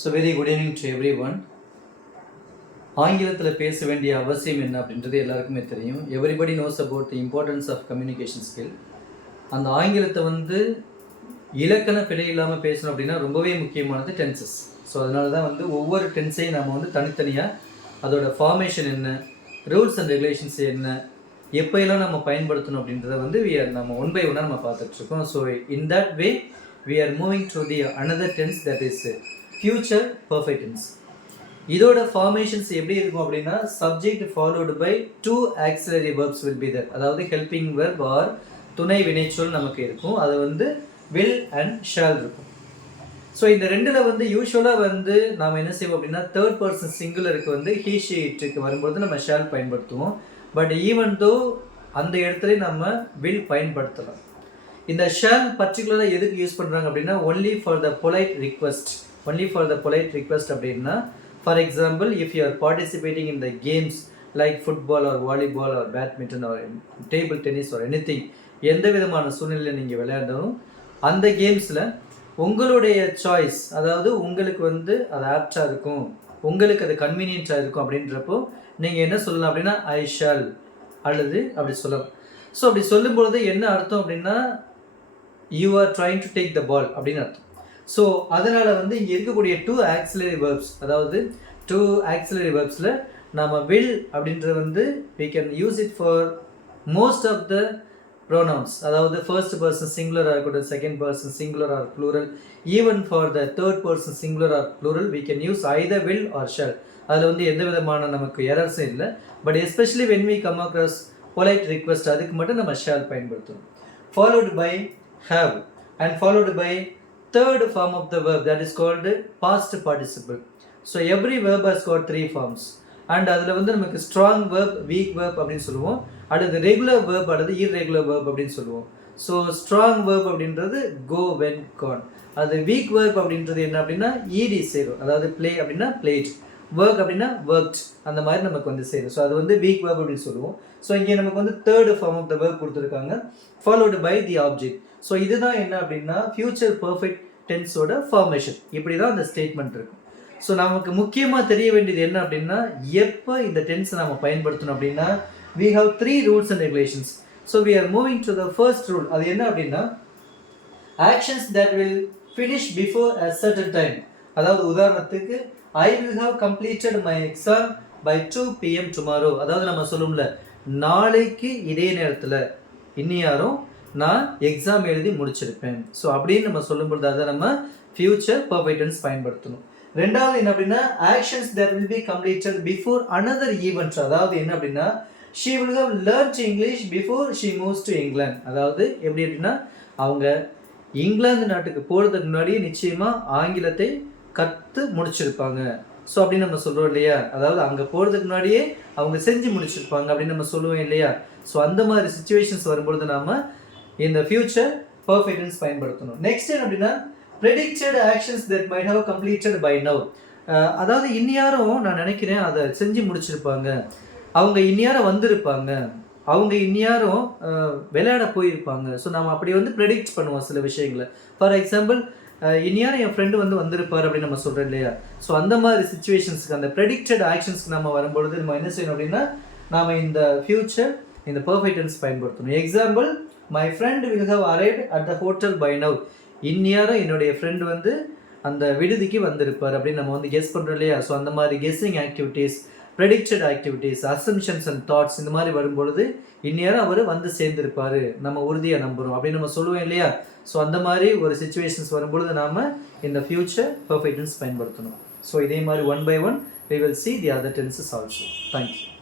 So very good evening to everyone. ஆங்கிலத்தில் பேச வேண்டிய அவசியம் என்ன அப்படின்றது எல்லாருக்குமே தெரியும். Everybody knows about the importance of communication skill. அந்த ஆங்கிலத்தை இலக்கண பிழை இல்லாமல் பேசணும் அப்படின்னா ரொம்பவே முக்கியமானது டென்சஸ். ஸோ அதனால தான் ஒவ்வொரு டென்ஸையும் நம்ம தனித்தனியாக அதோட ஃபார்மேஷன் என்ன, ரூல்ஸ் அண்ட் ரெகுலேஷன்ஸ் என்ன, எப்போயெல்லாம் நம்ம பயன்படுத்தணும் அப்படின்றத நம்ம ஒன் பை ஒன்னாக நம்ம பார்த்துட்ருக்கோம். So in that way we are moving to the another tense, that is future perfect tense. இதோட ஃபார்மேஷன்ஸ் எப்படி இருக்கும் அப்படின்னா subject followed by two auxiliary verbs will be there. அதாவது helping verb or துணை வினைச்சொல் நமக்கு இருக்கும். அது will and shall இருக்கும். ஸோ இந்த ரெண்டில் யூஸ்வலாக நாம் என்ன செய்வோம் அப்படின்னா தேர்ட் பர்சன் சிங்குலருக்கு he she itக்கு வரும்போது நம்ம shall பயன்படுத்துவோம். பட் ஈவன் தோ அந்த இடத்துல நம்ம will பயன்படுத்தலாம். இந்த ஷால் பர்டிகுலராக எதுக்கு யூஸ் பண்ணுறாங்க அப்படின்னா only for the polite request அப்படின்னா for example if you are participating in the games like football or volleyball or badminton or table tennis or anything, எந்த விதமான சூழ்நிலையில் நீங்கள் விளையாடணும் அந்த கேம்ஸில் உங்களுடைய சாய்ஸ், அதாவது உங்களுக்கு அது ஆப்டாக இருக்கும், உங்களுக்கு அது கன்வீனியன்ட்டாக இருக்கும் அப்படின்றப்போ நீங்கள் என்ன சொல்லலாம் அப்படின்னா ஐ ஷால் அல்லது அப்படி சொல்லலாம். ஸோ அப்படி சொல்லும்பொழுது என்ன அர்த்தம் அப்படின்னா you are trying to take the ball அப்படின்னு அர்த்தம். ஸோ அதனால் இங்கே இருக்கக்கூடிய டூ ஆக்சிலரி வேர்ப்ஸ், அதாவது டூ ஆக்சிலரி வேர்ப்ஸில் நம்ம வில் அப்படின்றது we can use it for most of the pronouns, அதாவது ஃபர்ஸ்ட் பர்சன் சிங்குலராக இருக்கட்டும், second person singular or plural, even for the third person singular or plural we can use either will or shall. அதில் எந்த விதமான நமக்கு எரர்ஸும் இல்லை. But especially when we come across polite request அதுக்கு மட்டும் நம்ம shall பயன்படுத்தணும். followed by have and followed by third form of the verb, that is called past participle. So every verb has got three forms and அதில் நமக்கு strong verb, weak verb அப்படின்னு சொல்லுவோம், அல்லது regular verb அல்லது irregular verb அப்படின்னு சொல்லுவோம். So strong verb அப்படின்றது go, went, gone. அது weak verb அப்படின்றது என்ன அப்படின்னா ed சேரும், அதாவது play அப்படின்னா played, work அப்படின்னா worked, அந்த மாதிரி நமக்கு சேரும். ஸோ அது weak verb அப்படின்னு சொல்லுவோம். ஸோ இங்கே நமக்கு third form of the verb கொடுத்துருக்காங்க, followed by the object. So இதுதான் என்ன அப்படின்னா ஃபியூச்சர் பர்ஃபெக்ட் டென்ஸோட ஃபார்மேஷன். இப்படி தான் அந்த ஸ்டேட்மெண்ட் இருக்கும். ஸோ நமக்கு முக்கியமாக தெரிய வேண்டியது என்ன அப்படின்னா எப்போ இந்த டென்ஸை நம்ம பயன்படுத்தணும் அப்படின்னா we have three rules and regulations. So we are moving to the first rule. அது என்ன அப்படின்னா actions that will finish before a certain time. அதாவது உதாரணத்துக்கு I will have completed my exam by 2 PM tomorrow. அதாவது நம்ம சொல்லும்ல நாளைக்கு இதே நேரத்தில் இன்னியாரும் நான் எக்ஸாம் எழுதி முடிச்சிருப்பேன். ஸோ அப்படின்னு நம்ம சொல்லும்போது அதை நம்ம ஃபியூச்சர் பர்ஃபெக்ட் டென்ஸ் பயன்படுத்தணும். ரெண்டாவது என்ன அப்படின்னா actions that will be completed before another event. அதாவது என்ன அப்படின்னா she will have learned English before she moves to England. அதாவது எப்படி அப்படின்னா அவங்க இங்கிலாந்து நாட்டுக்கு போகிறதுக்கு முன்னாடியே நிச்சயமாக ஆங்கிலத்தை கற்று முடிச்சிருப்பாங்க. ஸோ அப்படின்னு நம்ம சொல்கிறோம் இல்லையா, அதாவது அங்கே போகிறதுக்கு முன்னாடியே அவங்க செஞ்சு முடிச்சிருப்பாங்க அப்படின்னு நம்ம சொல்லுவோம் இல்லையா. ஸோ அந்த மாதிரி சுச்சுவேஷன்ஸ் வரும்பொழுது நாம் இந்த ஃபியூச்சர் பர்ஃபெக்ட் டென்ஸ் பயன்படுத்தணும். நெக்ஸ்ட் என்ன அப்படின்னா predicted actions that might have completed by now. அதாவது இன்னியாரும் நான் நினைக்கிறேன் அதை செஞ்சு முடிச்சிருப்பாங்க, அவங்க இன்னியாரம் வந்திருப்பாங்க, அவங்க இன்னியாரும் விளையாட போயிருப்பாங்க. ஸோ நம்ம அப்படி ப்ரெடிக்ட் பண்ணுவோம் சில விஷயங்களை. ஃபார் எக்ஸாம்பிள் இன்னியாரும் என் ஃப்ரெண்டு வந்திருப்பார் அப்படின்னு நம்ம சொல்கிறோம் இல்லையா. ஸோ அந்த மாதிரி சுச்சுவேஷன்ஸ்க்கு அந்த ப்ரெடிக்டட் ஆக்ஷன்ஸ்க்கு நம்ம வரும்பொழுது நம்ம என்ன செய்யணும் அப்படின்னா நாம் இந்த ஃபியூச்சர் இந்த பர்ஃபெக்ட் டென்ஸ் பயன்படுத்தணும். Example my friend will have arrived at the hotel by now. இன்னியாரும் என்னுடைய ஃப்ரெண்டு அந்த விடுதிக்கு வந்திருப்பார் அப்படின்னு நம்ம கெஸ் பண்ணுறோம் இல்லையா. ஸோ அந்த மாதிரி guessing activities, predicted activities, assumptions and thoughts, இந்த மாதிரி வரும்பொழுது இன்னியாரும் அவர் சேர்ந்திருப்பார், நம்ம உறுதியாக நம்புகிறோம் அப்படின்னு நம்ம சொல்லுவோம் இல்லையா. ஸோ அந்த மாதிரி ஒரு சுச்சுவேஷன்ஸ் வரும்பொழுது நாம் இந்த ஃபியூச்சர் பர்ஃபெக்ட் டென்ஸ் பயன்படுத்தணும். ஸோ இதே மாதிரி one by one we will see the other tenses also. Thank you.